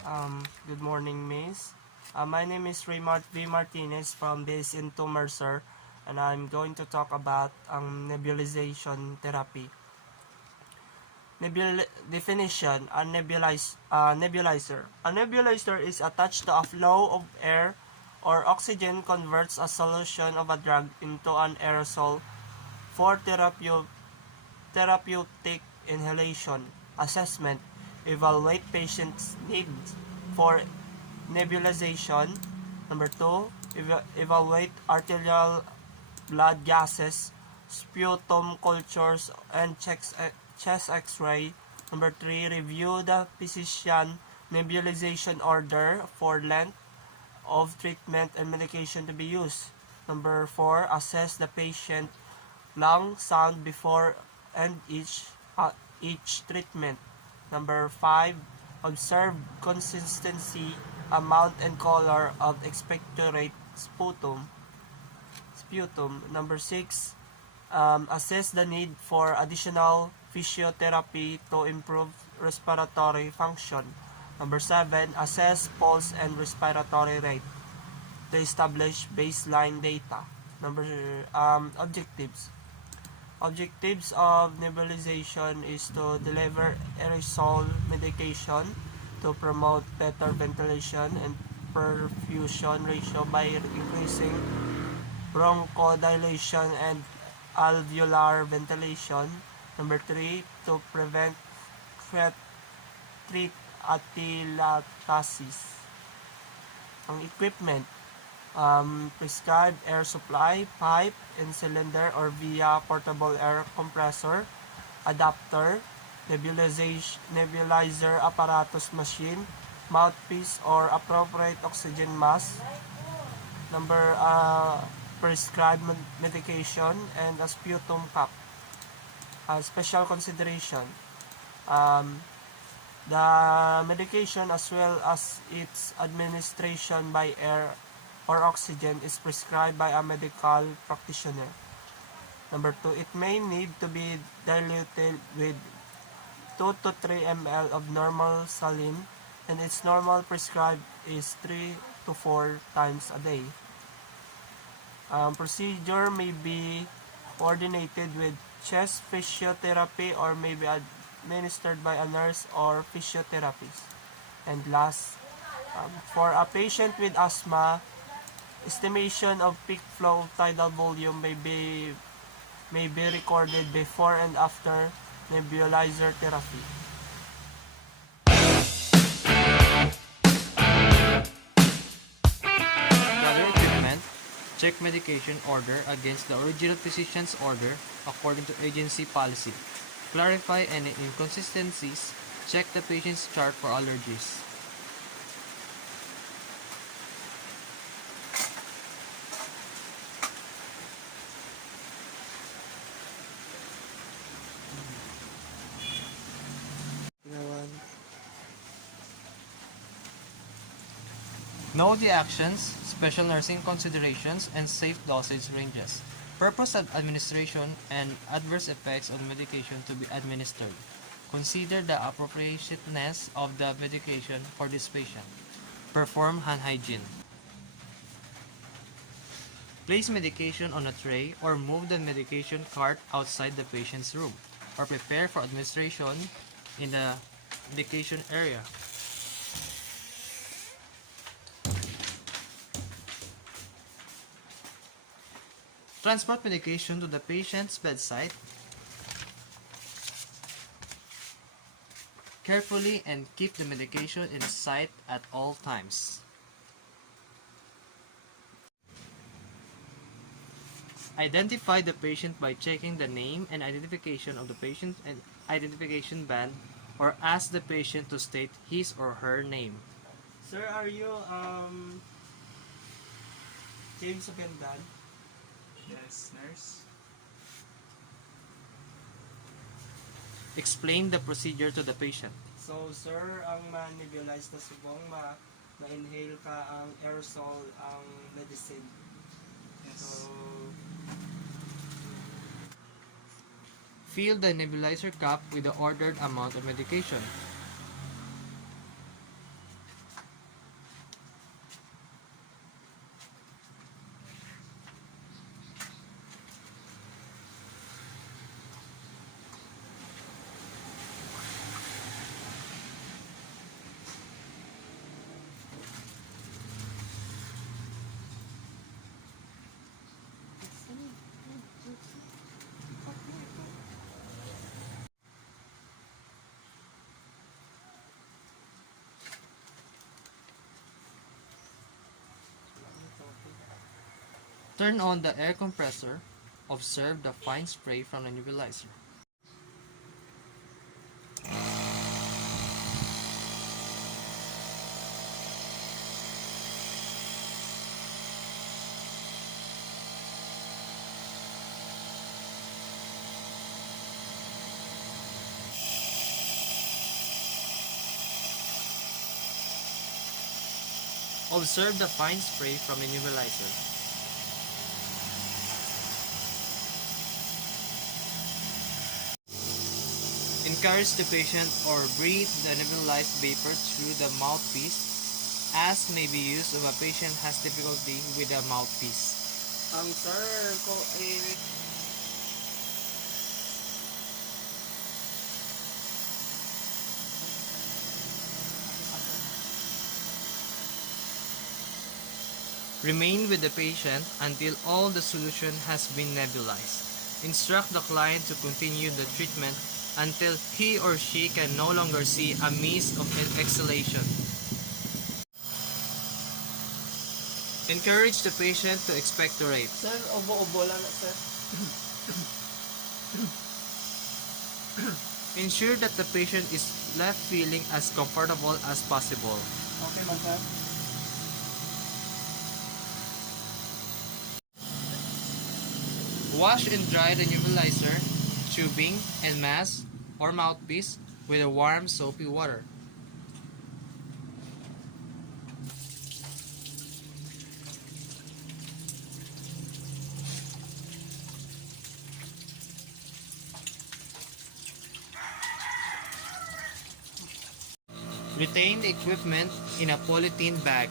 Good morning, Miss. My name is Reymart Martinez from BSN2 Mercer, and I'm going to talk about nebulization therapy. Definition: nebulizer. A nebulizer is attached to a flow of air or oxygen, converts a solution of a drug into an aerosol for therapeutic inhalation. Assessment: evaluate patient's needs for nebulization. Number 2, evaluate arterial blood gases, sputum cultures, and chest x-ray. Number 3, review the physician nebulization order for length of treatment and medication to be used. Number 4, assess the patient lung sound before and each treatment. Number 5, observe consistency, amount, and color of expectorate sputum. Number 6, assess the need for additional physiotherapy to improve respiratory function. Number 7, assess pulse and respiratory rate to establish baseline data. Number Objectives of nebulization is to deliver aerosol medication to promote better ventilation and perfusion ratio by increasing bronchodilation and alveolar ventilation. Number 3, to prevent treat atelectasis. Ang equipment: prescribed air supply, pipe and cylinder or via portable air compressor, adapter, nebulizer apparatus machine, mouthpiece or appropriate oxygen mask. Number prescribed medication and a sputum cup. Special consideration: the medication as well as its administration by air or oxygen is prescribed by a medical practitioner. Number 2, it may need to be diluted with 2 to 3 ml of normal saline, and its normal prescribed is 3 to 4 times a day. Procedure may be coordinated with chest physiotherapy or may be administered by a nurse or physiotherapist. And last, for a patient with asthma, estimation of peak flow of tidal volume may be recorded before and after nebulizer therapy. Gather equipment. Check medication order against the original physician's order according to agency policy. Clarify any inconsistencies. Check the patient's chart for allergies. Know the actions, special nursing considerations, and safe dosage ranges. Purpose of administration and adverse effects of medication to be administered. Consider the appropriateness of the medication for this patient. Perform hand hygiene. Place medication on a tray or move the medication cart outside the patient's room, or prepare for administration in the medication area. Transport medication to the patient's bedside carefully and keep the medication in sight at all times. Identify the patient by checking the name and identification of the patient and identification band, or ask the patient to state his or her name. Sir, are you James Abendan? Yes, nurse. Explain the procedure to the patient. So, sir, ang ma-nebulize na subong ma-inhale ka ang aerosol, ang medicine. Yes. So, Fill the nebulizer cup with the ordered amount of medication. Turn on the air compressor. Observe the fine spray from the nebulizer. Observe the fine spray from the nebulizer. Encourage the patient or breathe the nebulized vapor through the mouthpiece, as may be used if a patient has difficulty with the mouthpiece. Sir, Remain with the patient until all the solution has been nebulized. Instruct the client to continue the treatment until he or she can no longer see a mist of exhalation. Encourage the patient to expectorate. Sir, obo-obo lang na, sir. Ensure that the patient is left feeling as comfortable as possible. Okay man, sir. Wash and dry the nebulizer, tubing, and mask or mouthpiece with a warm soapy water. Retain the equipment in a polythene bag